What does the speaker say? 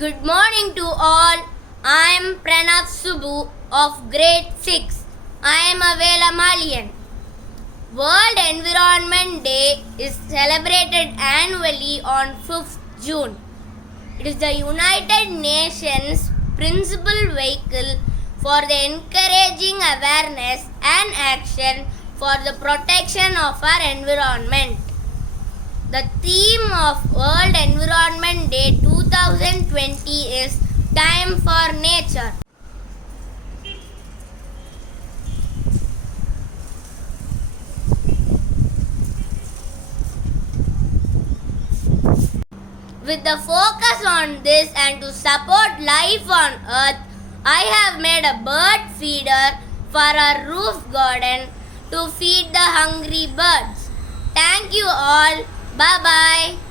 Good morning to all. I am Pranav Subbu of grade 6. I am a Velamalian. World Environment Day is celebrated annually on 5th June. It is the United Nations principal vehicle for the encouraging awareness and action for the protection of our environment. The theme of World Environment Day 2020 is Time for Nature. With the focus on this and to support life on Earth, I have made a bird feeder for our roof garden to feed the hungry birds. Thank you all. Bye bye.